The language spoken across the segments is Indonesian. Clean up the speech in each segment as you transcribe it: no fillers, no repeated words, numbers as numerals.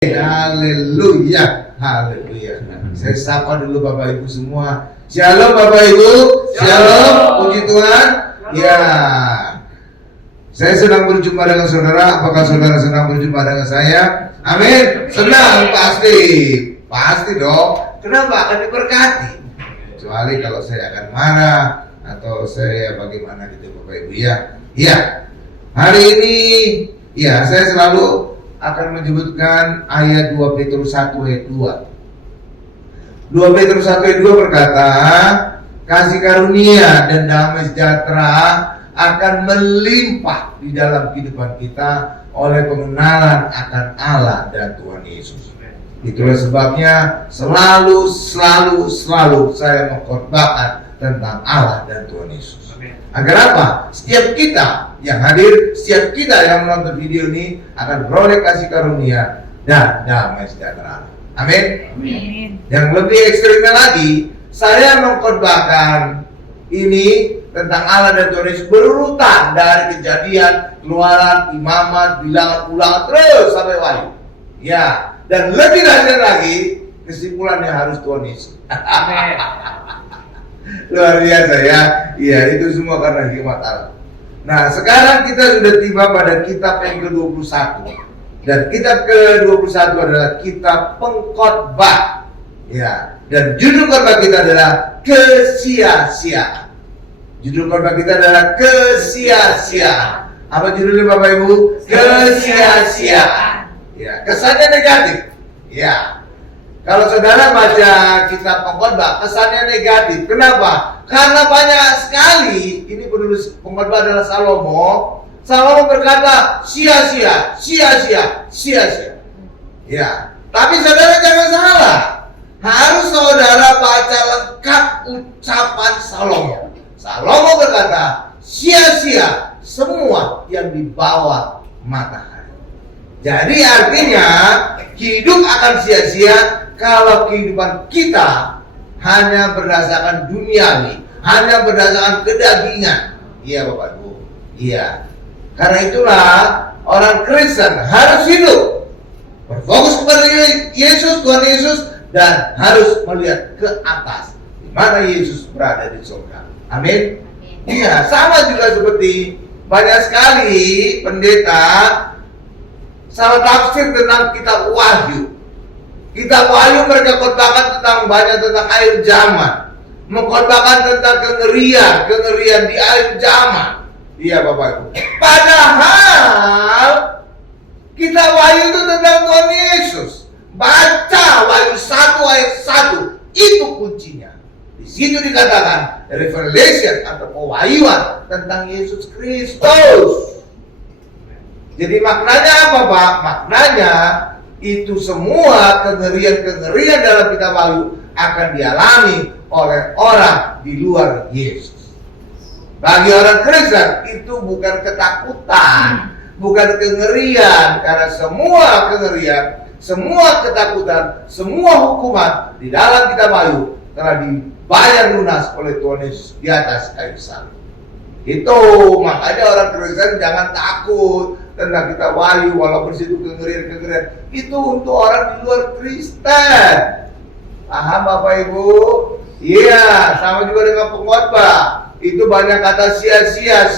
Haleluya, haleluya. Saya sapa dulu Bapak Ibu semua. Shalom Bapak Ibu, shalom, puji Tuhan. Ya, saya senang berjumpa dengan saudara. Apakah saudara senang berjumpa dengan saya? Amin. Senang pasti dong. Kenapa? Akan diberkati. Kecuali kalau saya akan marah atau saya bagaimana gitu Bapak Ibu ya. Ya, hari ini ya saya selalu akan menyebutkan ayat 2 Petrus 1 ayat 2. 2 Petrus 1 ayat 2 berkata, kasih karunia dan damai sejahtera akan melimpah di dalam kehidupan kita oleh pengenalan akan Allah dan Tuhan Yesus. Itulah sebabnya selalu saya mengkhotbahkan tentang Allah dan Tuhan Yesus. Agar apa? Setiap kita yang hadir, setiap kita yang menonton video ini akan beroleh kasih karunia dan damai sejahtera. Amin. Yang lebih ekstrimnya lagi, saya mengkhotbahkan ini tentang Allah dan Tuhan Yesus berurutan dari Kejadian, Keluaran, Imamat, Bilangan, Ulangan terus sampai Wahyu. Ya, dan lebih dahsyat lagi kesimpulannya harus Tuhan Yesus. Amin. Luar biasa ya. Iya, itu semua karena hikmat Allah. Nah, sekarang kita sudah tiba pada kitab yang ke-21. Dan kitab ke-21 adalah kitab pengkhotbah. Ya, dan judul khotbah kita adalah kesia-siaan. Judul khotbah kita adalah kesia-siaan. Apa judulnya Bapak Ibu? Kesia-siaan. Ya, kesannya negatif. Ya. Kalau saudara baca kitab pengkhotbah, kesannya negatif. Kenapa? Karena banyak sekali, ini penulis pengkhotbah adalah Salomo. Salomo berkata, sia-sia. Ya, tapi saudara jangan salah. Harus saudara baca lengkap ucapan Salomo. Salomo berkata, sia-sia semua yang di bawah matahari. Jadi artinya, hidup akan sia-sia kalau kehidupan kita hanya berdasarkan duniawi, hanya berdasarkan kedagingan. Iya Bapak Ibu. Iya. Karena itulah orang Kristen harus hidup berfokus kepada Yesus, Tuhan Yesus, dan harus melihat ke atas di mana Yesus berada di surga. Amin. Iya, sama juga seperti banyak sekali pendeta salah tafsir tentang kitab Wahyu. Kitab Wahyu mereka khotbahkan banyak tentang akhir zaman, mengkhotbahkan tentang kengerian di akhir zaman. Iya Bapak Ibu. Padahal kitab Wahyu itu tentang Tuhan Yesus. Baca Wahyu 1 ayat 1, itu kuncinya. Di situ dikatakan revelation atau pewahyuan tentang Yesus Kristus. Jadi maknanya apa Pak? Maknanya itu semua kengerian dalam kitab Wahyu akan dialami oleh orang di luar Yesus. Bagi orang Kristen itu bukan ketakutan, bukan kengerian, karena semua kengerian, semua ketakutan, semua hukuman di dalam kitab Wahyu telah dibayar lunas oleh Tuhan Yesus di atas kayu salib. Itu makanya orang Kristen jangan takut tentang kitab Wahyu, walaupun situ kengerian. Itu untuk orang di luar Kristen. Paham Bapak Ibu? Iya, sama juga dengan pengkhotbah. Itu banyak kata sia-sia.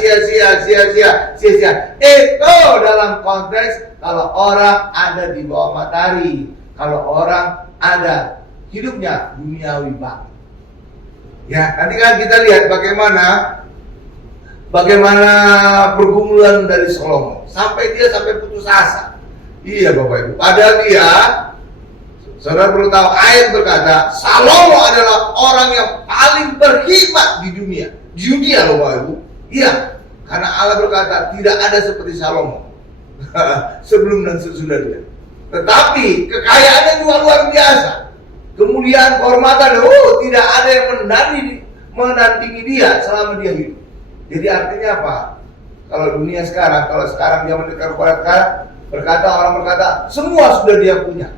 Itu dalam konteks kalau orang ada di bawah matahari, kalau orang ada hidupnya duniawi banget. Ya, nanti kan kita lihat bagaimana pergumulan dari Salomo sampai putus asa. Iya Bapak Ibu. Padahal dia, saudara perlu tahu, ayat berkata Salomo adalah orang yang paling berhikmat di dunia loh Bapak Ibu. Iya, karena Allah berkata tidak ada seperti Salomo sebelum dan sesudah dia. Tetapi kekayaannya juga luar biasa. Kemuliaan, kehormatan, tidak ada yang menandingi dia selama dia hidup. Jadi artinya apa? Kalau dunia sekarang, zaman dekat berkata, orang berkata semua sudah dia punya,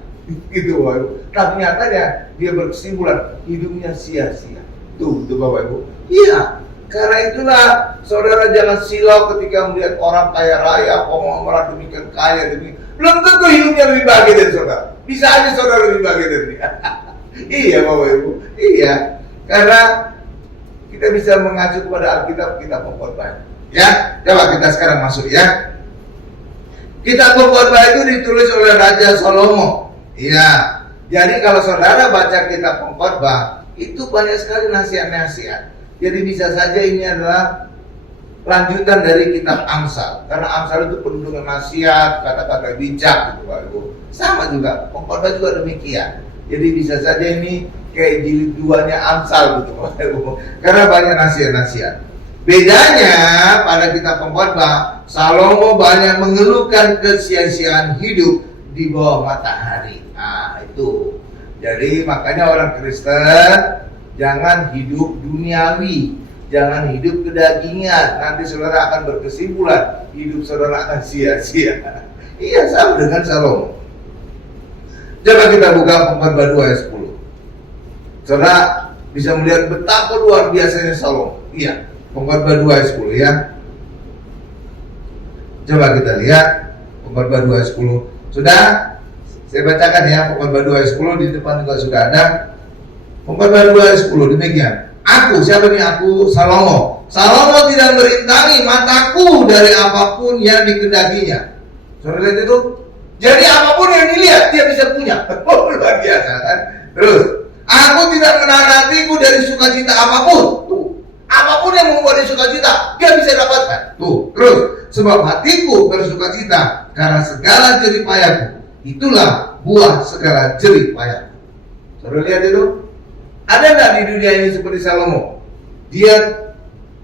gitu Bapak Ibu. Tapi nyatanya dia berkesimpulan hidupnya sia-sia. Tuh Bapak Ibu. Iya, karena itulah saudara jangan silau ketika melihat orang kaya raya, konglomerat demikian kaya, Belum tentu hidupnya lebih bahagia dari saudara. Bisa aja saudara lebih bahagia dari dia. Iya Bapak Ibu, iya. Karena kita bisa mengacu kepada Alkitab, kita pengkhotbah. Ya, coba kita sekarang masuk ya. Kitab pengkhotbah itu ditulis oleh Raja Salomo. Iya. Jadi kalau saudara baca kitab pengkhotbah, itu banyak sekali nasihat-nasihat. Jadi bisa saja ini adalah lanjutan dari kitab Amsal. Karena Amsal itu penuh dengan nasihat, kata-kata bijak gitu Bapak Ibu. Sama juga, pengkhotbah juga demikian. Jadi bisa saja ini kayak jilid 2-nya Amsal gitu Bapak Ibu. Karena banyak nasihat-nasihat. Bedanya pada kitab pengkhotbah, Salomo banyak mengeluhkan kesia-siaan hidup di bawah matahari. Nah itu. Jadi makanya orang Kristen jangan hidup duniawi, jangan hidup kedagingan. Nanti saudara akan berkesimpulan hidup saudara akan sia-sia. Iya, sama dengan Salomo. Coba kita buka pengkhotbah 2 ayat 10. Saudara bisa melihat betapa luar biasanya Salomo. Iya, pengkhotbah 2 ayat 10 ya. Coba kita lihat pengkhotbah 2 ayat 10. Sudah? Saya bacakan ya, pengkhotbah 2 ayat 10 di depan juga sudah ada. Pengkhotbah 2 ayat 10 demikian. Aku, siapa nih aku? Salomo. Salomo tidak merintangi mataku dari apapun yang dikehendakinya. Saudara lihat itu? Jadi apapun yang dilihat dia bisa punya. Oh, luar biasa kan? Terus, aku tidak menahan hatiku dari sukacita apapun. Tuh, apapun yang membuat dia sukacita, dia bisa dapatkan. Tuh, terus, sebab hatiku bersukacita karena segala jerih payahku. Itulah buah segala jerih payah. Saudara lihat itu? Ada enggak di dunia ini seperti Salomo? Dia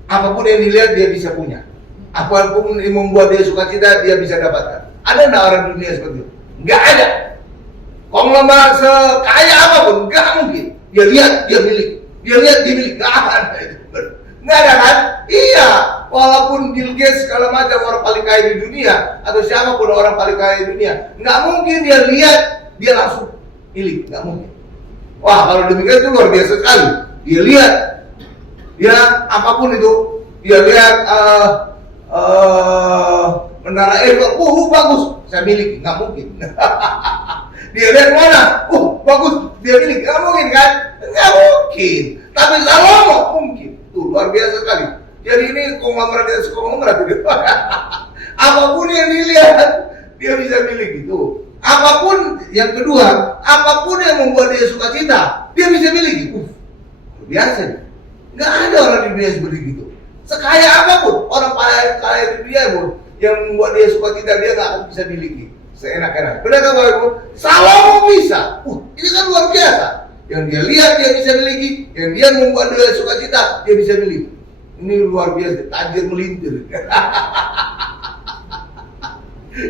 apapun yang dilihat dia bisa punya. Apapun yang membuat dia sukacita dia bisa dapatkan. Ada enggak orang dunia seperti itu? Enggak ada. Konglomerat sekaya apapun enggak mungkin. Dia lihat dia milik. Dia lihat dia milik. Enggak ada itu. Enggak ada kan? Iya. Walaupun Bill Gates segala macam orang paling kaya di dunia atau siapapun orang paling kaya di dunia, nggak mungkin dia lihat dia langsung milik, nggak mungkin. Wah kalau demikian itu luar biasa sekali. Dia lihat, dia apapun itu, dia lihat menara Eiffel, bagus, saya miliki, nggak mungkin. Dia lihat mana, bagus, dia miliki, nggak mungkin kan? Nggak mungkin. Tapi Salomo mungkin, tuh luar biasa sekali. Jadi ini konglomerat itu. Apapun yang dilihat dia bisa miliki itu. Apapun yang kedua, apapun yang membuat dia sukacita, dia bisa miliki. Biasa. Nggak ada orang di dunia seperti itu. Sekaya apapun orang kaya di dunia pun yang membuat dia sukacita dia nggak bisa miliki. Seenak-enak. Benar kan Bapak Ibu? Salomo bisa. Ini kan luar biasa. Yang dia lihat dia bisa miliki, yang dia membuat dia sukacita dia bisa miliki. Ini luar biasa, tajir melintir.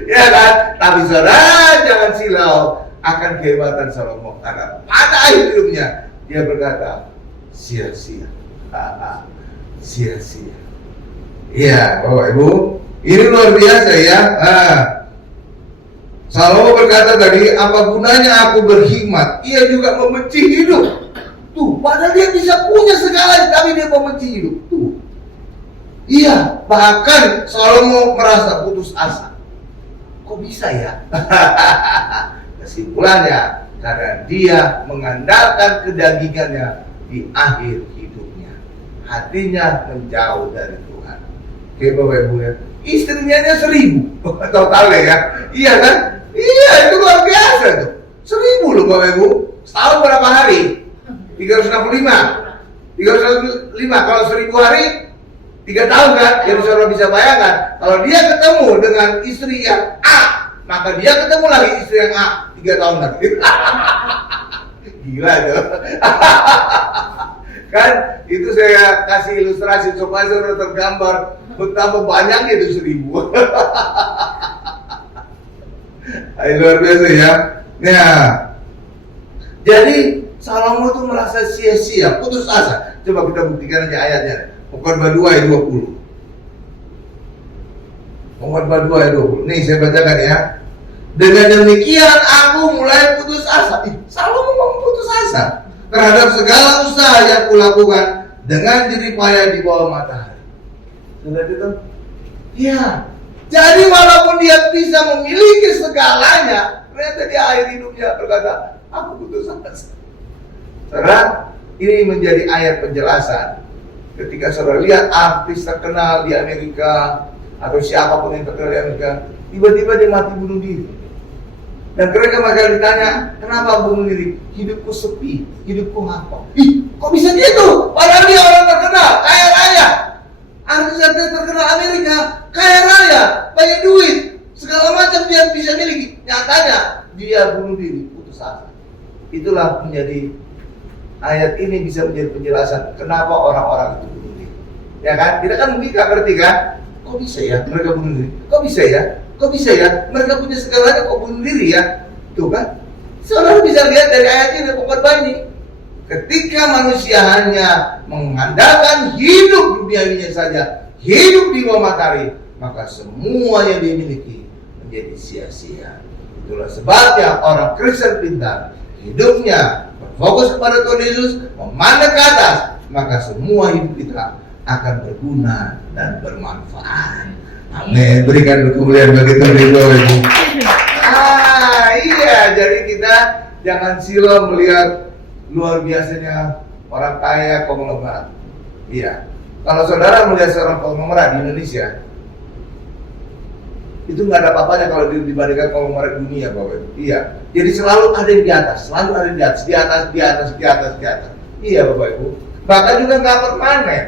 Ya kan? Tapi saudara jangan silau akan kehebatan Salomo. Karena pada akhir hidupnya dia berkata, sia-sia. Sia-sia. Iya, Bapak Ibu, ini luar biasa ya. Salomo berkata tadi, apa gunanya aku berhikmat? Ia juga membenci hidup. Tuh, padahal dia bisa punya segala, tapi dia membenci hidup. Tuh. Iya, bahkan Salomo merasa putus asa. Kok bisa ya? Kesimpulannya, karena dia mengandalkan kedagingannya di akhir hidupnya. Hatinya menjauh dari Tuhan. Oke Bapak Ibu ya. Istrinya aja 1.000. Totalnya ya. Iya kan? Iya, itu luar biasa tuh. 1.000 loh Bapak Ibu. Setahun berapa hari? 365. 365 kalau 1.000 hari 3 tahun kan? Jadi saudara bisa bayangkan kalau dia ketemu dengan istri yang A, maka dia ketemu lagi istri yang A 3 tahun lagi. Gila tuh. Kan itu saya kasih ilustrasi supaya saudara tergambar betapa banyaknya itu 1.000. Luar biasa ya. Nah, jadi Salomo itu merasa sia-sia, putus asa. Coba kita buktikan aja ayatnya. Pengkhotbah 2 ayat 20. Pengkhotbah 2 ayat 20. Nih saya bacakan ya. Dengan demikian aku mulai putus asa. Salomo mau putus asa terhadap segala usaha yang kulakukan dengan jerih payah di bawah matahari. Sudah itu? Iya. Jadi walaupun dia bisa memiliki segalanya, ternyata di akhir hidupnya berkata, aku putus asa. Saudara, ini menjadi ayat penjelasan. Ketika saudara lihat artis terkenal di Amerika, atau siapapun yang terkenal di Amerika, tiba-tiba dia mati bunuh diri. Dan mereka bakal ditanya, kenapa bunuh diri? Hidupku sepi, hidupku hampa. Ih, kok bisa gitu? Padahal dia orang terkenal, kaya raya. Artis-artis terkenal Amerika, kaya raya, banyak duit, segala macam dia bisa miliki. Nyatanya dia bunuh diri, putus asa. Itulah menjadi ayat ini bisa menjadi penjelasan kenapa orang-orang itu bunuh diri. Ya kan? Kita kan mungkin gak ngerti kan? Kok bisa ya mereka bunuh diri? Kok bisa ya? Kok bisa ya? Mereka punya segalanya kok bunuh diri ya? Tuh kan? Saudara bisa lihat dari ayat ini pokok ini. Ketika manusia hanya mengandalkan hidup duniawinya saja, hidup di bawah matahari, maka semua yang dimiliki menjadi sia-sia. Itulah sebabnya orang Kristen pintar, hidupnya berfokus kepada Tuhan Yesus, memandang ke atas, maka semua hidup kita akan berguna dan bermanfaat. Amin. Berikan kemuliaan bagi Tuhan Yesus. Iya, jadi kita jangan silau melihat luar biasanya orang kaya konglomerat. Iya. Kalau saudara melihat seorang konglomerat di Indonesia, itu nggak ada apa-apanya kalau dibandingkan konglomerat dunia, Bapak Ibu. Iya. Jadi selalu ada yang di atas, selalu ada yang di atas, di atas, di atas, di atas, di atas. Iya, Bapak Ibu. Bahkan juga nggak permanen.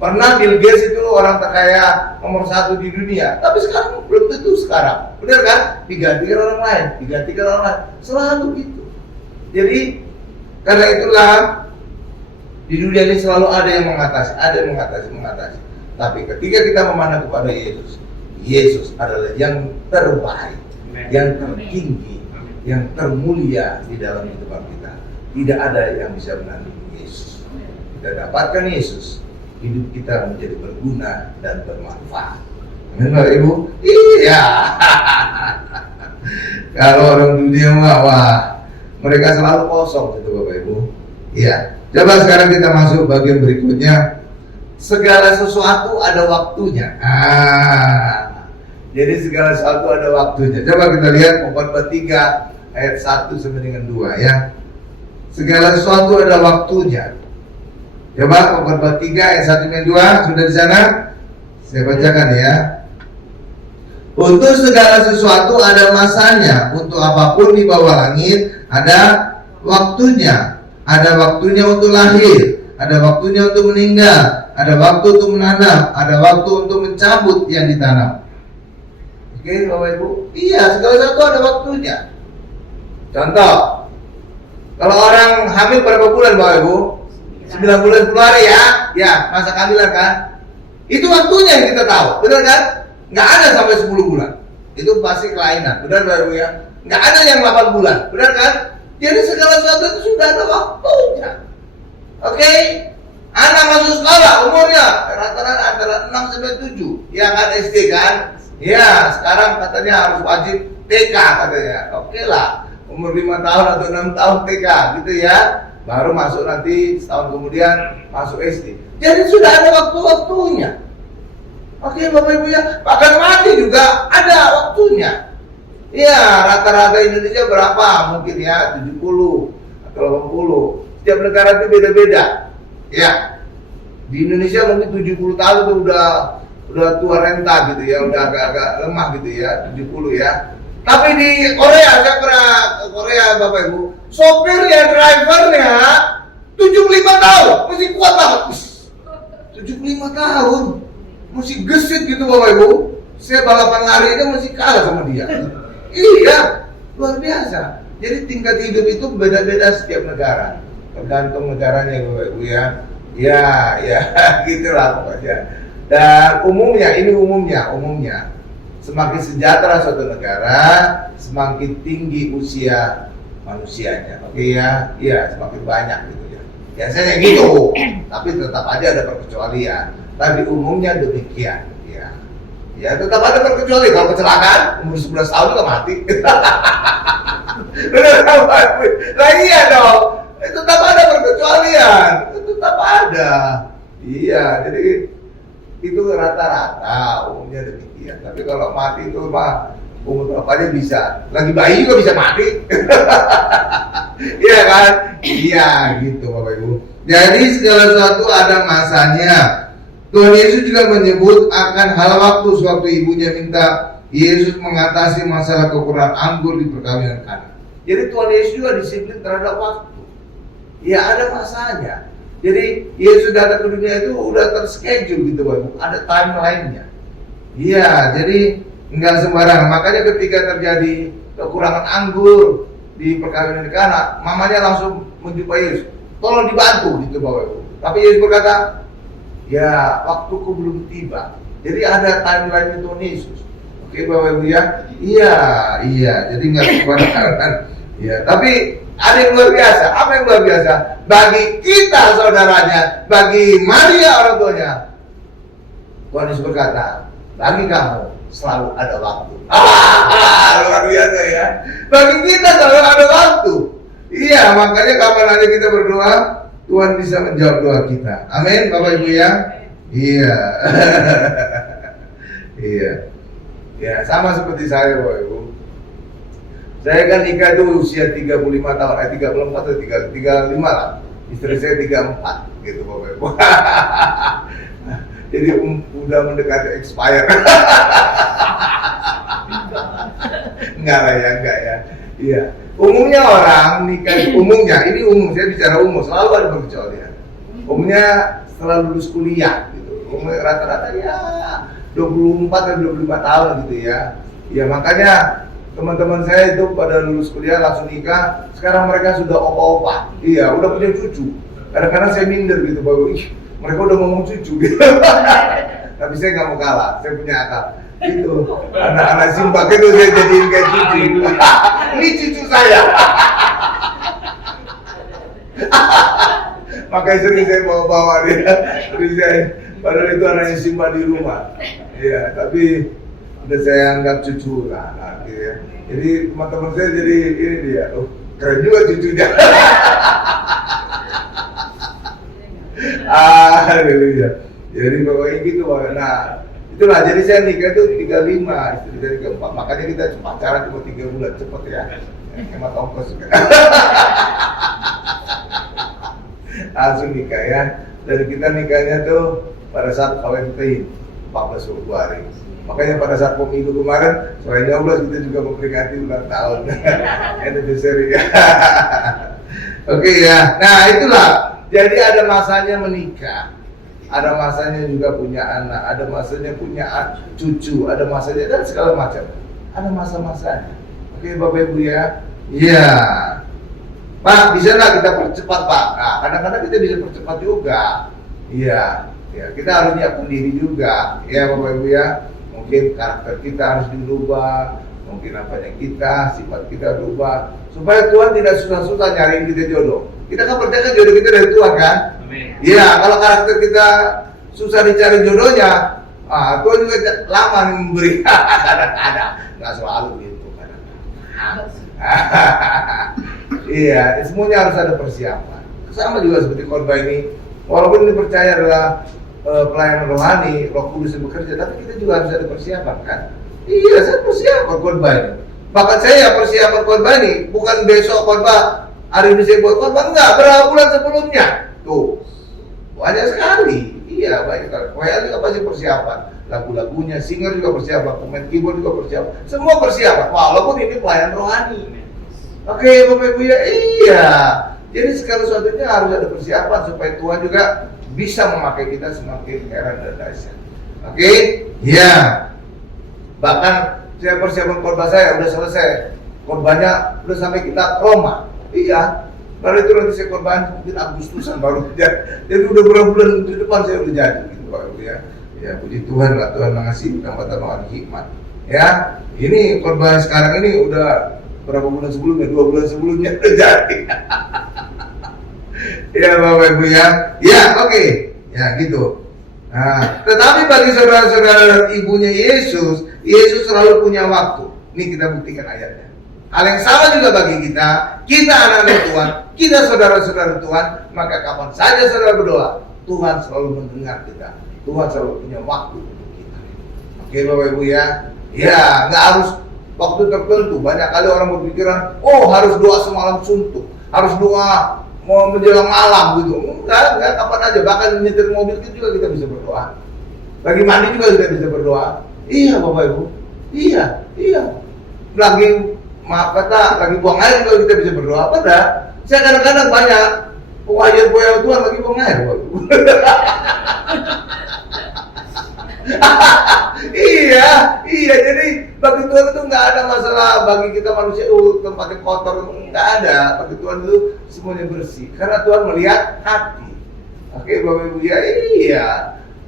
Pernah Bill Gates itu orang terkaya nomor 1 di dunia, tapi sekarang belum tentu sekarang. Benar kan? Digantikan orang lain, digantikan orang lain. Selalu gitu. Jadi karena itulah di dunia ini selalu ada yang mengatasi, ada yang mengatasi. Tapi ketika kita memandang kepada Yesus, Yesus adalah yang terbaik, yang tertinggi, yang termulia di dalam kehidupan kita. Tidak ada yang bisa menandingi Yesus. Kita dapatkan Yesus, hidup kita menjadi berguna dan bermanfaat. Amin, Bapak Ibu? Iya. Kalau orang dunia wah, mereka selalu kosong itu, Bapak Ibu. Iya. Coba sekarang kita masuk bagian berikutnya. Segala sesuatu ada waktunya. Jadi segala sesuatu ada waktunya. Coba kita lihat Pengkhotbah 3 ayat 1 sampai dengan 2 ya. Segala sesuatu ada waktunya. Coba Pengkhotbah 3 ayat 1 dan 2 sudah di sana? Saya bacakan ya. Untuk segala sesuatu ada masanya, untuk apapun di bawah langit ada waktunya. Ada waktunya untuk lahir, ada waktunya untuk meninggal, ada waktu untuk menanam, ada waktu untuk mencabut yang ditanam. Oke, Bapak Ibu? Iya, segala sesuatu ada waktunya. Contoh, kalau orang hamil berapa bulan, Bapak Ibu? 9 bulan 10 hari ya? Ya, masa kehamilan kan? Itu waktunya yang kita tahu, benar kan? Nggak ada sampai 10 bulan. Itu pasti kelainan, benar Bapak Ibu ya? Nggak ada yang 8 bulan, benar kan? Jadi segala sesuatu itu sudah ada waktunya. Oke? Anak masuk sekolah, umurnya rata-rata antara 6 sampai 7. Ya kan SD kan? Ya, sekarang katanya harus wajib TK katanya. Oke lah, umur 5 tahun atau 6 tahun TK gitu ya. Baru masuk nanti setahun kemudian masuk SD. Jadi sudah ada waktu-waktunya. Oke, Bapak Ibu ya. Bahkan mati juga ada waktunya. Ya, rata-rata Indonesia berapa? Mungkin ya 70 atau 80. Setiap negara itu beda-beda. Ya. Di Indonesia mungkin 70 tahun itu udah tua renta gitu ya, udah agak-agak lemah gitu ya, 70 ya. Tapi di Korea, saya pernah ke Korea Bapak Ibu, sopirnya, drivernya 75 tahun, masih kuat banget. 75 tahun, masih gesit gitu Bapak Ibu. Saya balapan lari aja masih kalah sama dia. Iya, luar biasa. Jadi tingkat hidup itu beda-beda setiap negara, tergantung negaranya Bapak Ibu ya. Ya, gitulah pokoknya. Dan umumnya, ini umumnya semakin sejahtera suatu negara, semakin tinggi usia manusianya. Oke ya, iya semakin banyak gitu ya. Biasanya gitu, tapi tetap aja ada perkecualian. Tapi umumnya demikian. Ya tetap ada perkecualian. Kalau kecelakaan umur 11 tahun juga mati. Benar Bapak? Nah iya dong. Tetap ada perkecualian. Tetap ada. Iya, jadi itu rata-rata umumnya demikian. Tapi kalau mati itu mah umur berapa aja bisa. Lagi bayi juga bisa mati. Iya kan? Iya gitu Bapak Ibu. Jadi segala sesuatu ada masanya. Tuhan Yesus juga menyebut akan hal waktu sewaktu ibunya minta Yesus mengatasi masalah kekurangan anggur di perkawinan Kana. Jadi Tuhan Yesus juga disiplin terhadap waktu. Ya ada masanya. Jadi Yesus datang ke dunia itu udah terschedule gitu Bapak. Ada timeline-nya. Iya, jadi enggak sembarangan. Makanya ketika terjadi kekurangan anggur di perkawinan Kana, mamanya langsung menjumpai Yesus. Tolong dibantu gitu Bapak Ibu. Tapi Yesus berkata, ya waktuku belum tiba. Jadi ada timeline Tuhan Yesus. Oke Bapak Ibu ya. Iya. Jadi enggak sembarangan. Ya, tapi ada yang luar biasa. Apa yang luar biasa? Bagi kita saudaranya, bagi Maria orang tuanya, Tuhan Yesus berkata, bagi kamu selalu ada waktu. Luar biasa ya. Bagi kita selalu ada waktu. Iya, makanya kapan aja kita berdoa, Tuhan bisa menjawab doa kita. Amin, Bapak Ibu ya. Iya. Iya. Ya, sama seperti saya Bapak Ibu. Saya kan nikah itu usia 35 tahun, 34 atau 35 lah. Istri saya 34 gitu Bapak Ibu. Jadi udah mendekati expire. Enggak ya. Iya. Umumnya orang nikah, ini umum, saya bicara umum, selalu ada pengecualian. Umumnya setelah lulus kuliah gitu. Umumnya rata-rata ya 24 dan 25 tahun gitu ya. Ya makanya teman-teman saya itu pada lulus kuliah langsung nikah, sekarang mereka sudah opa-opa. Iya, udah punya cucu. Kadang-kadang saya minder gitu, Bapak. Mereka udah ngomong cucu gitu. Tapi saya nggak mau kalah, saya punya akal. Gitu. Anak-anak simpak itu saya jadiin kayak cucu. Ini cucu saya. Makanya sering saya bawa-bawa dia. Padahal itu anaknya simpak di rumah. Iya, tapi udah saya anggap cucu lah. Gitu ya. Jadi teman-teman saya jadi ini dia. Oh, keren juga cucunya. Haleluya. Jadi pokoknya gitu Pak. Nah, itulah jadi saya nikah itu 35, istri saya 34. Makanya kita pacaran cuma 3 bulan cepet ya. Hemat ongkos juga. Langsung nikah ya. Dan kita nikahnya tuh pada saat Valentine 14 Februari. Makanya pada saat pemilu kemarin selain 12 kita juga memperingati ulang tahun. Anniversary ya. Oke ya. Nah, itulah. Jadi ada masanya menikah, ada masanya juga punya anak, ada masanya punya cucu, ada masanya dan segala macam. Ada masa-masanya. Oke Bapak Ibu ya. Iya. Pak, bisa nggak kita percepat Pak? Nah, kadang-kadang kita bisa percepat juga. Iya. Ya, kita harus nyiapin diri juga. Ya Bapak Ibu ya. Mungkin karakter kita harus dirubah, mungkin apanya kita, sifat kita berubah, supaya Tuhan tidak susah-susah nyariin kita jodoh. Kita kan percaya kan jodoh kita dari Tuhan kan? Iya, kalau karakter kita susah dicari jodohnya, Tuhan juga lama memberi. Kadang-kadang, nggak selalu gitu kadang-kadang. Iya, semuanya harus ada persiapan. Sama juga seperti khotbah ini, walaupun ini percaya adalah pelayanan rohani, Roh Kudus yang bekerja, tapi kita juga harus ada persiapan kan? Iya, saya persiapan khotbah ini. Bahkan saya persiapan khotbah ini bukan besok khotbah. Hari ini saya buat khotbah, enggak, berapa bulan sebelumnya. Tuh, banyak sekali. Iya, banyak sekali. Pokoknya juga pasti persiapan. Lagu-lagunya, singer juga persiapan, pemain keyboard juga persiapan. Semua persiapan, walaupun ini pelayanan rohani. Oke, Bapak Ibu ya, iya. Jadi segala sesuatunya harus ada persiapan supaya Tuhan juga bisa memakai kita semakin heran dan dahsyat. Oke, iya. Bahkan saya persiapan khotbah saya udah selesai. Khotbahnya udah sampai kitab Roma. Iya, baru itu nanti saya korban mungkin Agustusan baru jadi udah berapa bulan di depan saya udah jadi gitu Pak Ibu ya. Ya puji Tuhan lah, Tuhan mengasih tambah-tambahan hikmat. Ya, ini korban sekarang ini udah berapa bulan sebelumnya, 2 bulan sebelumnya udah jadi. Ya Bapak Ibu ya. Ya oke. Ya gitu. Nah, tetapi bagi saudara-saudara dan ibunya Yesus selalu punya waktu. Ini kita buktikan ayatnya. Hal yang sama juga bagi kita anak-anak Tuhan, kita saudara-saudara Tuhan, maka kapan saja saudara berdoa, Tuhan selalu mendengar kita. Tuhan selalu punya waktu untuk kita. Oke Bapak Ibu ya. Ya, nggak harus waktu tertentu. Banyak kali orang berpikiran, oh harus doa semalam suntuk, harus doa mau menjelang malam gitu. Enggak, kapan aja. Bahkan nyetir mobil itu juga kita bisa berdoa. Lagi mandi juga kita bisa berdoa. Iya Bapak Ibu. Iya. Lagi lagi buang air juga kita bisa berdoa. Padahal saya kadang-kadang banyak pengajian Tuhan lagi buang air Bapak Ibu. Iya, jadi bagi Tuhan itu nggak ada masalah. Bagi kita manusia, tempatnya kotor, nggak ada. Bagi Tuhan itu semuanya bersih, karena Tuhan melihat hati. Oke Bapak Ibu ya, iya.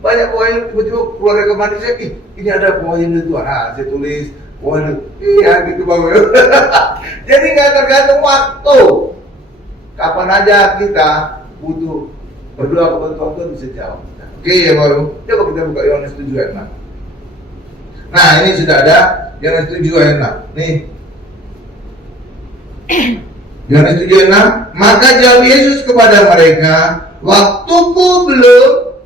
Banyak poin tiba-tiba keluar dari kamar saya, ini ada poin dari Tuhan. Saya tulis poin, iya gitu Bapak Ibu. Jadi nggak tergantung waktu. Kapan aja kita butuh berdoa kepada Tuhan bisa jawab. Oke ya Bapak Ibu, coba kita buka Yohanes 7 ayat 6. Nah ini sudah ada Yohanes 7 ayat 6. Nih Yohanes 7 ayat 6. Maka jawab Yesus kepada mereka, waktuku belum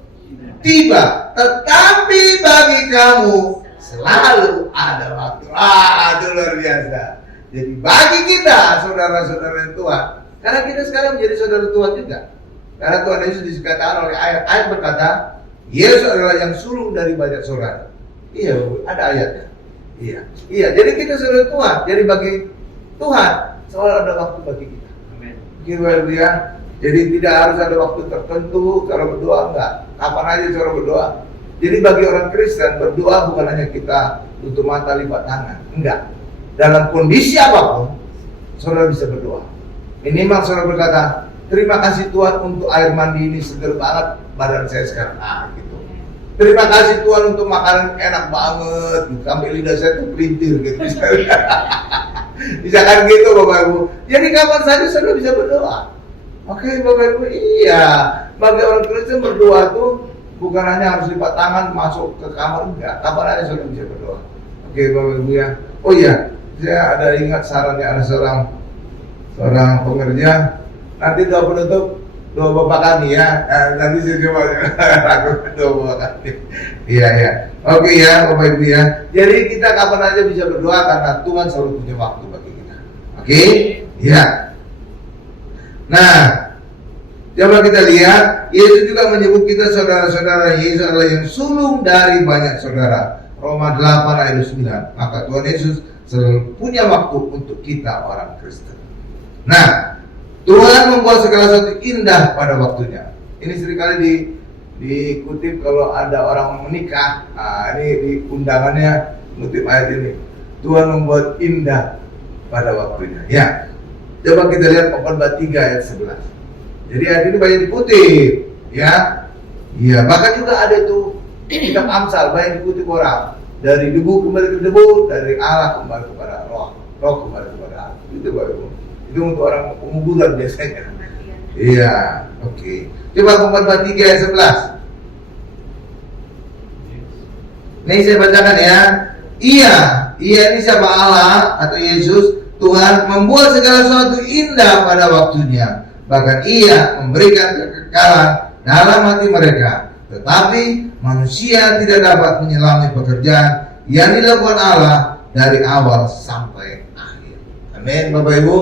tiba, tetapi bagi kamu selalu ada waktu. Itu luar biasa. Jadi bagi kita saudara-saudara Tuhan, karena kita sekarang menjadi saudara Tuhan juga. Karena Tuhan Yesus dikatakan oleh ayat berkata, Yesus adalah yang sulung dari banyak saudara. Iya, ada ayatnya. Iya. Jadi kita saudara Tuhan. Jadi bagi Tuhan selalu ada waktu bagi kita. Amin. Gitu ya. Jadi tidak harus ada waktu tertentu cara berdoa, enggak. Kapan aja cara berdoa. Jadi bagi orang Kristen berdoa bukan hanya kita tutup mata lipat tangan, enggak. Dalam kondisi apapun saudara bisa berdoa. Minimal saudara berkata, terima kasih Tuhan untuk air mandi ini seger banget badan saya sekarang. Gitu. Terima kasih Tuhan untuk makanan enak banget, sampai lidah saya tuh pelintir gitu. Misalkan gitu Bapak Ibu. Jadi kapan saja saudara bisa berdoa. Oke Bapak Ibu, iya. Bagi orang Kristen berdoa tuh bukan hanya harus lipat tangan masuk ke kamar, enggak. Kapan aja saudara bisa berdoa. Oke Bapak Ibu ya. Oh iya, saya ada ingat sarannya ada seorang pengerja. Nanti doa penutup, doa Bapak kami ya. Nanti saya coba lakukan doa Bapak kami. Iya. Oke ya Bapak Ibu ya. Jadi kita kapan aja bisa berdoa karena Tuhan selalu punya waktu bagi kita. Oke? Ya. Nah, coba kita lihat, Yesus juga menyebut kita saudara-saudara. Yesus adalah yang sulung dari banyak saudara. Roma 8 ayat 9. Maka Tuhan Yesus selalu punya waktu untuk kita orang Kristen. Nah, Tuhan membuat segala sesuatu indah pada waktunya. Ini seringkali dikutip kalau ada orang menikah. Ini di undangannya mengutip ayat ini. Tuhan membuat indah pada waktunya. Ya. Coba kita lihat Khotbah 3 ayat 11. Jadi ayat ini banyak dikutip, ya. Iya, bahkan juga ada itu kitab Amsal banyak dikutip orang. Dari debu kembali ke debu, dari Allah kembali kepada roh kembali kepada Allah. Itu Bapak. Itu untuk orang penguburan biasanya. Iya, oke. Coba Khotbah 3 ayat 11. Nih saya bacakan ya. Iya ini siapa Allah atau Yesus. Tuhan membuat segala sesuatu indah pada waktunya. Bahkan Ia memberikan kekekalan dalam hati mereka. Tetapi manusia tidak dapat menyelami pekerjaan yang dilakukan Allah dari awal sampai akhir. Amin Bapak Ibu.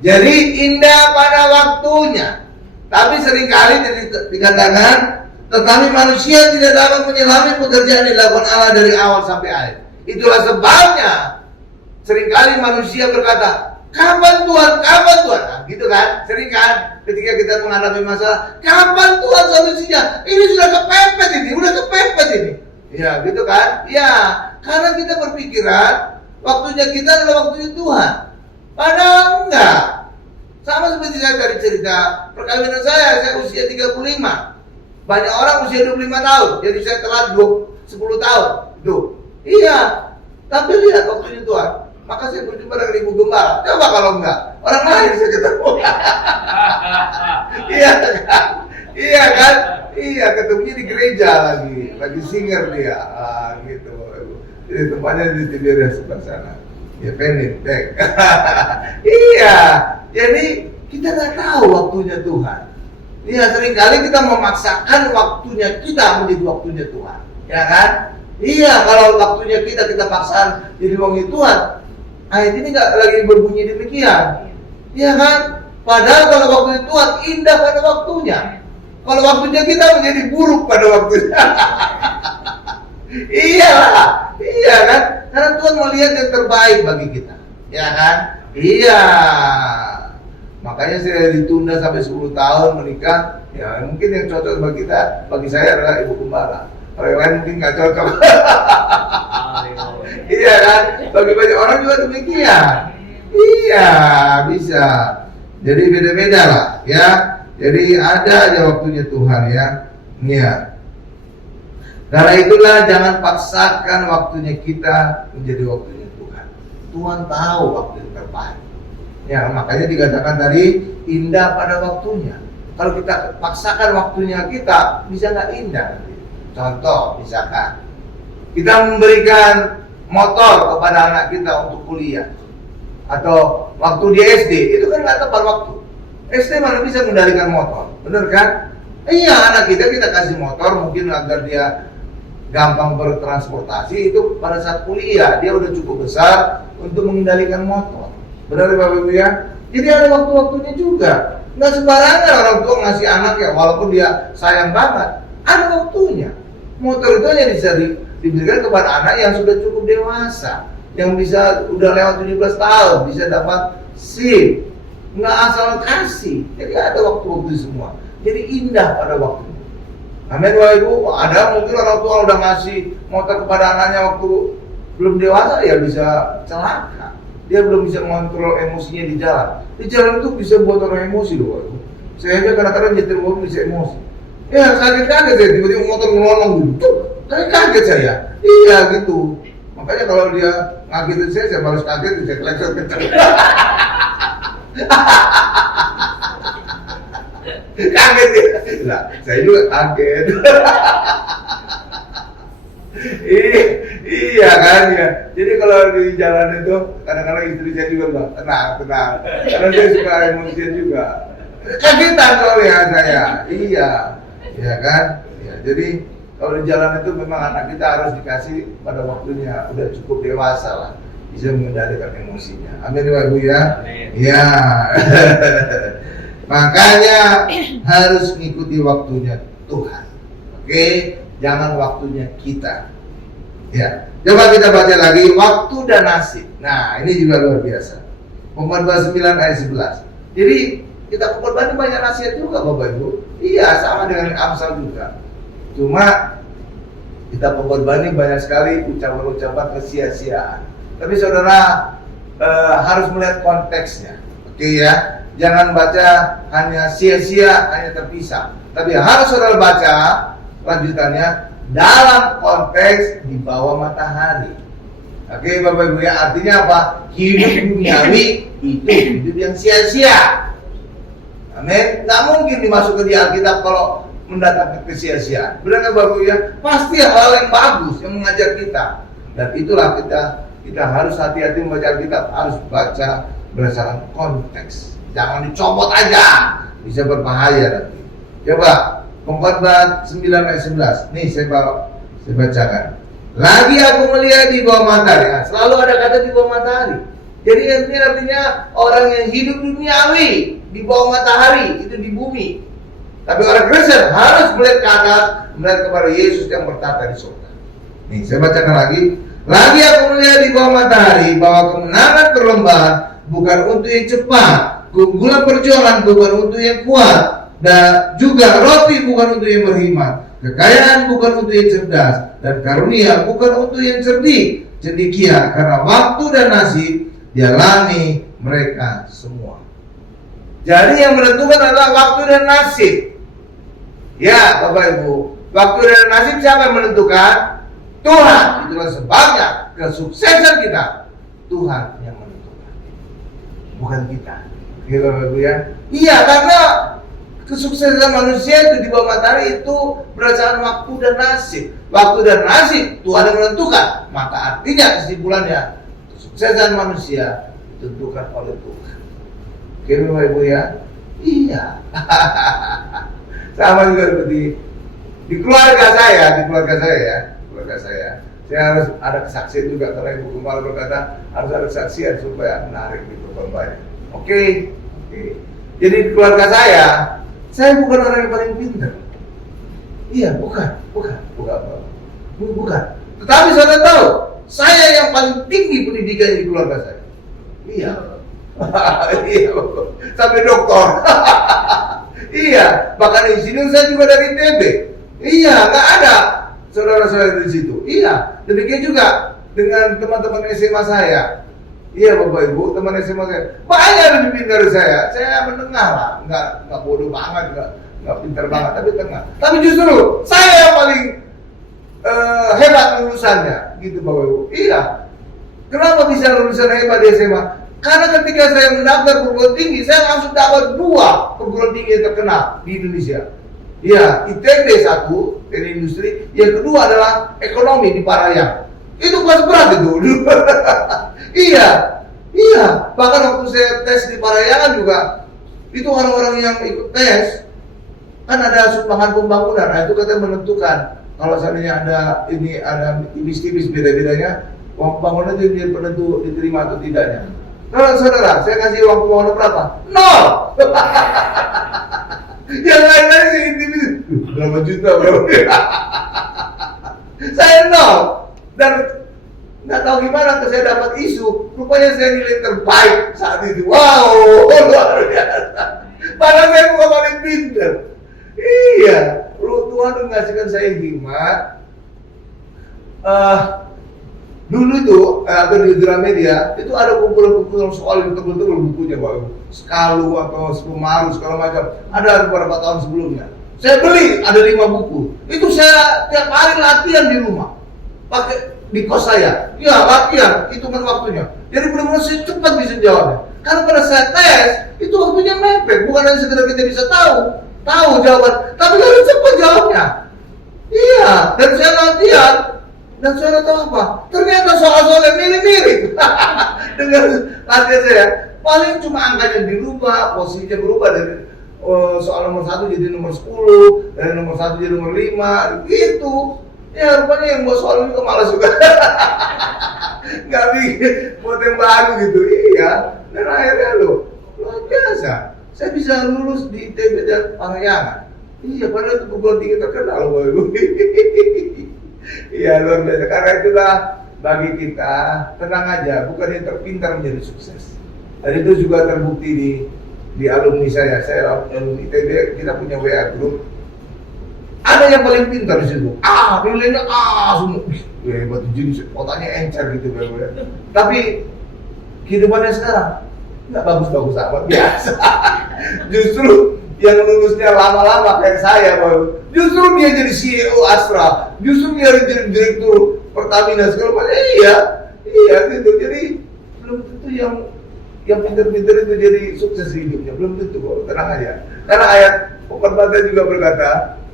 Jadi indah pada waktunya. Tapi seringkali dikatakan, tetapi manusia tidak dapat menyelami pekerjaan yang dilakukan Allah dari awal sampai akhir. Itulah sebabnya seringkali manusia berkata, kapan Tuhan? Nah, gitu kan? Sering kan? Ketika kita menghadapi masalah, kapan Tuhan solusinya? Ini sudah kepepet ini. Ya, gitu kan? Ya, karena kita berpikiran waktunya kita adalah waktunya Tuhan. Padahal enggak. Sama seperti saya tadi cerita perkawinan saya usia 35. Banyak orang usia 25 tahun. Jadi saya telat 10 tahun. Tuh. Iya. Tapi lihat waktunya Tuhan. Maka saya berjumpa dengan ibu gembala. Coba kalau enggak, orang lain saya ketemu. Iya kan? Iya, ketemunya di gereja lagi singer dia. Gitu. Jadi tempatnya di Tiberias sebelah sana. Ya Penin, dek. Iya. Jadi kita nggak tahu waktunya Tuhan. Iya, seringkali kita memaksakan waktunya kita menjadi waktunya Tuhan, ya kan? Iya, kalau waktunya kita paksakan jadi waktunya Tuhan, ayat ini nggak lagi berbunyi demikian, ya kan? Padahal kalau waktunya Tuhan indah pada waktunya, kalau waktunya kita menjadi buruk pada waktunya. Iya kan? Karena Tuhan melihat yang terbaik bagi kita, ya kan? Iya. Makanya saya ditunda sampai 10 tahun menikah. Ya mungkin yang cocok bagi saya adalah ibu gembala. Kalau yang lain mungkin nggak cocok. Iya kan? Bagi banyak orang juga demikian. Iya, bisa. Jadi beda-beda lah, ya. Jadi ada aja waktunya Tuhan, ya. Iya. Karena itulah jangan paksakan waktunya kita menjadi waktunya Tuhan. Tuhan tahu waktu yang terbaik. Ya, makanya dikatakan tadi indah pada waktunya. Kalau kita paksakan waktunya kita, bisa nggak indah. Contoh, misalkan kita memberikan motor kepada anak kita untuk kuliah, atau waktu di SD, itu kan nggak tepat waktu. SD mana bisa mengendalikan motor, bener kan? Iya, anak kita kasih motor mungkin agar dia gampang bertransportasi. Itu pada saat kuliah dia udah cukup besar untuk mengendalikan motor. Benar Bapak Ibu ya? Jadi ada waktu-waktunya juga. Nggak sembarangan orang tua ngasih anak ya, walaupun dia sayang banget. Ada waktunya. Motor itu hanya diberikan kepada anak yang sudah cukup dewasa, yang bisa udah lewat 17 tahun, bisa dapat SIM. Nggak asal kasih. Jadi ada waktu-waktu semua. Jadi indah pada waktunya. Amin Bapak Ibu. Ada mungkin orang tua udah ngasih motor kepada anaknya waktu belum dewasa, ya bisa celaka. Dia belum bisa mengontrol emosinya di jalan. Di jalan itu bisa buat orang emosi loh. Saya aja kadang-kadang nyetir mobil bisa emosi. Ya kaget-kaget ya, tiba-tiba motor ngelolong gitu. Kaget saya. Iya gitu. Makanya kalau dia ngagetin saya balas kaget, saya klakson kenceng. Kaget ya. Nah, saya juga kaget. Iya kan ya. Jadi kalau di jalan itu kadang-kadang istri saya juga bilang tenang. Karena saya suka emosian juga. Kagetan soalnya saya. Iya kan. Ya, jadi kalau di jalan itu memang anak kita harus dikasih pada waktunya, udah cukup dewasa lah, bisa mengendalikan emosinya. Amin Bapak Ibu ya. Iya. Makanya harus mengikuti waktunya Tuhan. Oke, jangan waktunya kita. Ya, coba kita baca lagi waktu dan nasib. Nah, ini juga luar biasa. Pengkhotbah 9 ayat 11. Jadi kita pengkhotbah ini banyak nasihat juga Bapak Ibu. Iya, sama dengan Amsal juga. Cuma kita pengkhotbah ini banyak sekali ucapan-ucapan kesia-siaan. Tapi saudara harus melihat konteksnya. Oke ya. Jangan baca hanya sia-sia, hanya terpisah. Tapi harus saudara baca lanjutannya dalam konteks di bawah matahari. Oke Bapak Ibu ya, artinya apa? Hidup duniawi itu hidup yang sia-sia. Amin. Nggak mungkin dimasukkan di Alkitab kalau mendatangkan kesia-siaan. Benar nggak Bapak Ibu ya? Pasti hal yang bagus yang mengajar kita. Dan itulah kita harus hati-hati membaca Alkitab, harus baca berdasarkan konteks. Jangan dicopot aja, bisa berbahaya nanti. Coba Pengkhotbah 9 ayat 11. Nih saya bacakan. Lagi aku melihat di bawah matahari. Nah, selalu ada kata di bawah matahari. Jadi ini artinya orang yang hidup duniawi di bawah matahari, itu di bumi. Tapi orang Kristen harus melihat kepada Yesus yang bertata di surga. Nih saya bacakan lagi. Lagi aku melihat di bawah matahari bahwa kemenangan perlombaan bukan untuk yang cepat, keunggulan perjuangan bukan untuk yang kuat, dan juga roti bukan untuk yang berhemat, kekayaan bukan untuk yang cerdas, dan karunia bukan untuk yang cerdik. Cendekia karena waktu dan nasib dialami mereka semua. Jadi yang menentukan adalah waktu dan nasib. Ya Bapak Ibu, waktu dan nasib siapa yang menentukan? Tuhan. Itulah sebabnya kesuksesan kita Tuhan yang menentukan, bukan kita. Oke Bapak Ibu ya. Iya, karena kesuksesan manusia itu di bawah matahari itu berdasarkan waktu dan nasib. Waktu dan nasib Tuhan yang menentukan. Maka artinya kesimpulannya kesuksesan manusia ditentukan oleh Tuhan. Oke Bapak Ibu ya. Iya. Sama juga seperti di keluarga saya, saya harus ada kesaksian juga karena Ibu Gembala berkata harus ada kesaksian supaya menarik gitu banyak. Oke. Jadi di keluarga saya bukan orang yang paling pintar. Iya, bukan. Tetapi saudara tahu, saya yang paling tinggi pendidikan di keluarga saya. Iya. Iya, sampai doktor. Iya, bahkan insinyur saya juga dari ITB. Iya, nggak ada saudara-saudara di situ. Iya, demikian juga dengan teman-teman SMA saya. Iya, Bapak Ibu, teman SMA saya banyak lebih pintar dari saya. Saya menengah lah, nggak bodoh banget, nggak pintar banget, tapi tengah. Tapi justru saya yang paling hebat lulusannya, gitu Bapak Ibu. Iya, kenapa bisa lulusan hebat di SMA? Karena ketika saya mendaftar perguruan tinggi, saya langsung dapat 2 perguruan tinggi yang terkenal di Indonesia. Ya, ITB 1, teknik industri. Yang kedua adalah ekonomi di Parahyangan. Itu kelas berat itu. Iya. Bahkan waktu saya tes di Parahyangan juga, itu orang-orang yang ikut tes, kan ada sumbangan pembangunan. Nah, itu katanya menentukan kalau seandainya ada tipis-tipis beda-bedanya, uang pembangunan itu jadi penentu diterima atau tidaknya. Kalau saudara, saya kasih uang pembangunan berapa? 0. Yang lain-lain sih tipis. Berapa juta, bro? Saya 0. Dan nggak tahu gimana saya dapat isu. Rupanya saya nilai terbaik saat itu. Wow, luar biasa. Padahal saya bukan paling pintar. Iya, Tuhan mengasihkan saya hikmat. Dulu itu, atau di Gramedia, itu ada kumpulan-kumpulan soal yang tebel-tebel bukunya, Pak. Skalu atau Sepumaru, segala macam. Ada beberapa tahun sebelumnya. Saya beli, ada 5 buku. Itu saya tiap hari latihan di rumah. Pakai di kos saya. Ya, latihan, hitungan waktunya. Jadi benar-benar saya cepat bisa jawabnya. Karena pada saat tes, itu waktunya mepet. Bukan hanya sekedar kita bisa tahu jawaban, tapi harus cepat jawabnya. Iya, dan saya latihan. Dan saudara tahu apa? Ternyata soal-soalnya mirip-mirip. Dengan latihan saya, paling cuma angkanya dirubah, posisinya berubah dari soal nomor 1 jadi nomor 10, dari nomor 1 jadi nomor 5, gitu. Ya rupanya yang buat soal itu malas juga. Nggak bikin buat yang baru gitu. Iya. Dan akhirnya luar biasa. Saya bisa lulus di ITB dan Parahyangan. Iya, padahal itu perguruan tinggi terkenal, Bapak Ibu. Iya, luar biasa. Karena itulah bagi kita, tenang aja, bukan yang terpintar menjadi sukses. Dan itu juga terbukti di alumni saya. Saya alumni ITB, kita punya WA group. Ada yang paling pintar di situ. Nilainya semua. Hebat, jadi otaknya encer gitu, Bapak Ibu. Tapi kehidupannya sekarang nggak bagus-bagus amat, biasa. Justru yang lulusnya lama-lama kayak saya, Bapak. Justru dia jadi CEO Astra, justru dia jadi direktur Pertamina segala macam. Iya gitu. Jadi belum tentu yang pintar-pintar itu jadi sukses hidupnya, belum tentu kok. Tenang aja. Karena ayat Pokoknya juga berkata,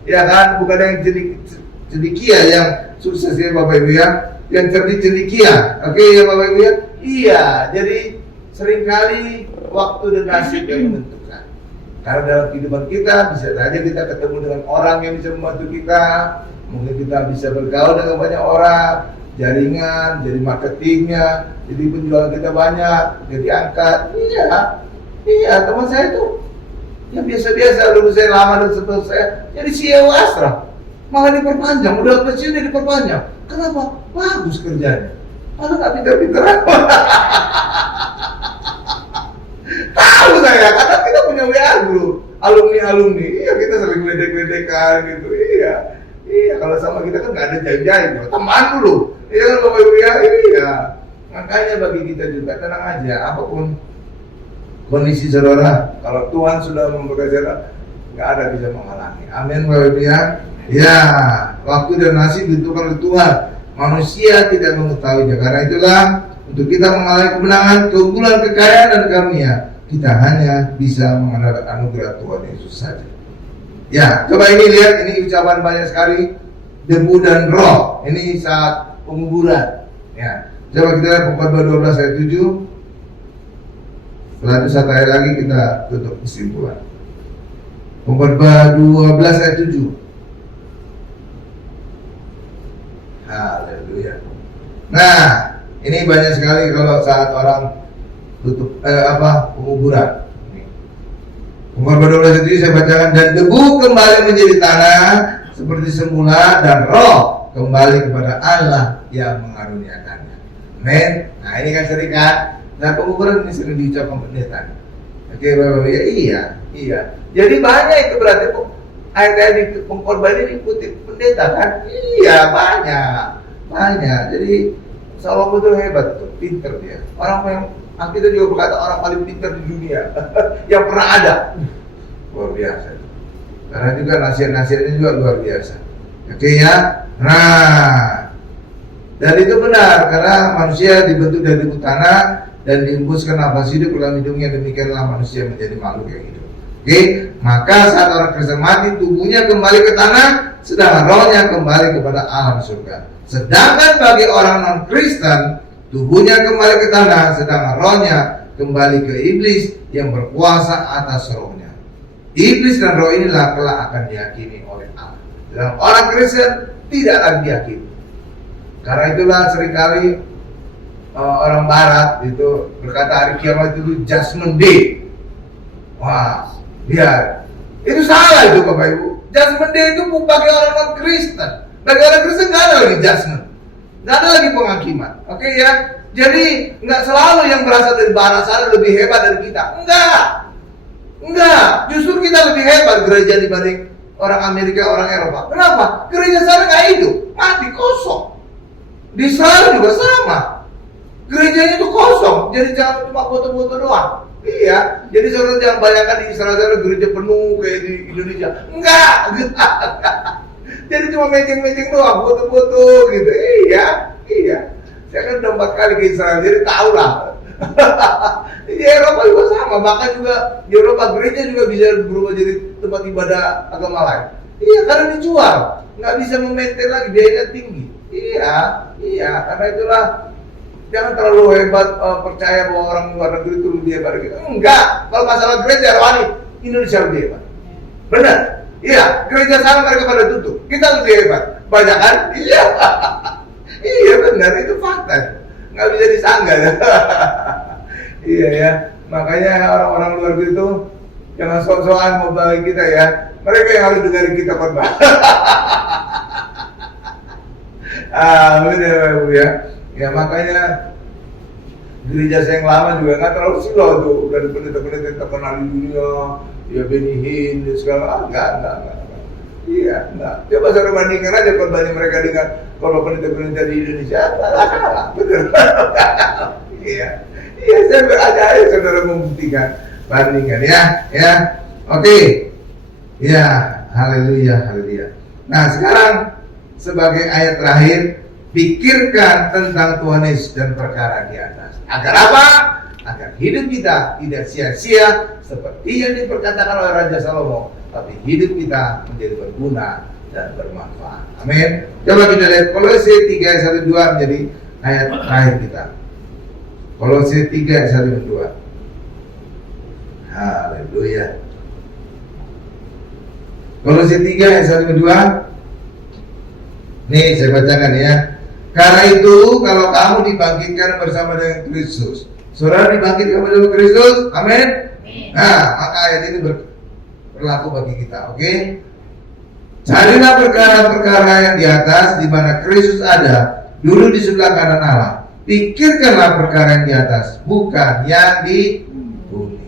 ya kan, bukan yang cendekia yang sukses ya Bapak Ibu ya, yang cerdik cendekia. Oke ya Bapak Ibu ya. Iya, jadi seringkali waktu dan nasib yang menentukan. Karena dalam kehidupan kita bisa saja kita ketemu dengan orang yang bisa membantu kita. Mungkin kita bisa bergaul dengan banyak orang, jaringan, jadi marketingnya, jadi penjualan kita banyak, jadi angkat. Iya, teman saya tuh yang biasa-biasa, lulus saya lama dan setelah saya jadi CEO Astra, malah diperpanjang, udah pensiun dia diperpanjang. Kenapa? Bagus kerjanya. Malah nggak pintar-pintar apa. Tahu saya, karena kita punya WA group, alumni. Iya, kita sering ledek-ledekan gitu. Iya, kalau sama kita kan nggak ada janji-janji, teman dulu. Iya kan Bapak Ibu ya? Iya. Makanya bagi kita juga tenang aja, apapun kondisi saudara, kalau Tuhan sudah memberkati saudara, nggak ada bisa menghalangi. Amin Bapak Ibu ya. Ya, waktu dan nasib ditentukan oleh Tuhan. Manusia tidak mengetahuinya. Karena itulah untuk kita mengalami kemenangan, keunggulan, kekayaan dan karunia, kita hanya bisa mengandalkan anugerah Tuhan Yesus saja. Ya, coba ini lihat, ini ucapan banyak sekali, debu dan roh. Ini saat penguburan. Ya, coba kita lihat Pengkhotbah 12 ayat 7. Setelah itu satu ayat lagi kita tutup kesimpulan. Pengkhotbah 12 ayat 7. Haleluya. Nah, ini banyak sekali kalau saat orang tutup penguburan. Pengkhotbah 12 itu saya bacakan, dan debu kembali menjadi tanah seperti semula, dan roh kembali kepada Allah yang mengaruniakannya. Amin. Nah, ini kan sering kan. Nah, penguburan ini sering diucapkan pendeta. Oke, Bapak, ya, iya. Jadi banyak itu berarti ayat-ayat di pengkhotbah ini diikuti pendeta kan? Iya, banyak. Jadi Salomo itu hebat tuh, pinter dia. Orang yang kita juga berkata orang paling pintar di dunia yang pernah ada. Luar biasa. Karena juga nasihat-nasihatnya juga luar biasa. Oke ya. Nah, dan itu benar karena manusia dibentuk dari tanah dan dihembuskan nafas hidup dalam hidungnya, demikianlah manusia menjadi makhluk yang hidup. Oke, maka saat orang Kristen mati, tubuhnya kembali ke tanah, sedangkan rohnya kembali kepada alam surga. Sedangkan bagi orang non Kristen, tubuhnya kembali ke tanah, sedangkan rohnya kembali ke iblis yang berkuasa atas rohnya. Iblis dan roh inilah kelak akan dihakimi oleh Allah. Dan orang Kristen tidak lagi dihakimi. Karena itulah seringkali orang Barat itu berkata hari kiamat itu Judgment Day. Wah, lihat, itu salah itu Bapak Ibu. Judgment Day itu bagi orang non Kristen. Bagi orang Kristen nggak ada lagi judgment. Nggak ada lagi penghakiman, oke ya. Jadi nggak selalu yang berasal dari barat sana lebih hebat dari kita. Enggak. Justru kita lebih hebat gereja dibanding orang Amerika, orang Eropa. Kenapa? Gereja sana nggak hidup, mati, kosong. Di Israel juga sama. Gerejanya itu kosong, jadi jangan cuma foto-foto doang. Iya, jadi saudara jangan bayangkan di Israel gereja penuh kayak di Indonesia. Enggak. Jadi cuma meeting doang, foto-foto gitu. Iya. Saya kan udah 4 kali ke Israel, jadi tahu lah. Di Eropa juga sama, bahkan juga di Eropa gereja juga bisa berubah jadi tempat ibadah agama lain. Iya, karena dijual, nggak bisa memaintain lagi, biayanya tinggi. Iya, karena itulah jangan terlalu hebat percaya bahwa orang luar negeri itu lebih hebat gitu. Enggak, kalau masalah gereja rohani, Indonesia lebih hebat. Benar. Iya, gereja sana mereka pada tutup. Kita lebih hebat. Banyak kan? Iya. Iya benar, itu fakta. Nggak bisa disanggah ya. Iya ya. Makanya orang-orang luar itu jangan sok-sokan mau bagi kita ya. Mereka yang harus dengarin kita khotbah. Benar ya. Ya makanya gereja saya yang lama juga nggak terlalu silo tuh dari pendeta-pendeta terkenal di dunia. Ya Benny Hinn segala enggak. Iya, enggak. Coba saudara bandingkan aja perbandingan mereka dengan kalau pendeta-pendeta di Indonesia, salah, betul. Iya, saya beraja aja saudara membuktikan, bandingkan ya. Oke. Ya, haleluya. Nah, sekarang sebagai ayat terakhir, pikirkan tentang Tuhan Yesus dan perkara di atas. Agar apa? Agar hidup kita tidak sia-sia seperti yang diperkatakan oleh Raja Salomo, tapi hidup kita menjadi berguna dan bermanfaat. Amin. Coba kita lihat Kolose 3 ayat 1 2 menjadi ayat terakhir kita. Kolose 3 ayat 1 2. Haleluya. Kolose 3 ayat 1 2. Nih saya bacakan ya. Karena itu kalau kamu dibangkitkan bersama dengan Kristus, saudara dibangkitkan bersama Kristus, amin. Nah, maka ayat ini berlaku bagi kita, oke? Carilah perkara-perkara yang di atas, di mana Kristus ada, dulu di sebelah kanan Allah. Pikirkanlah perkara yang di atas, bukan yang di bumi.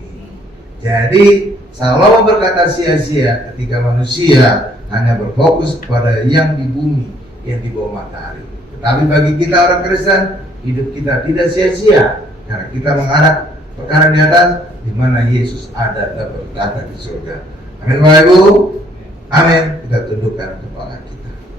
Jadi, Salomo berkata sia-sia ketika manusia hanya berfokus kepada yang di bumi, yang di bawah matahari. Tetapi bagi kita orang Kristen, hidup kita tidak sia-sia karena kita mengarah perkara di atas, di mana Yesus ada dan bertata di surga. Amin Bapak Ibu. Amin. Kita tundukkan kepala kita.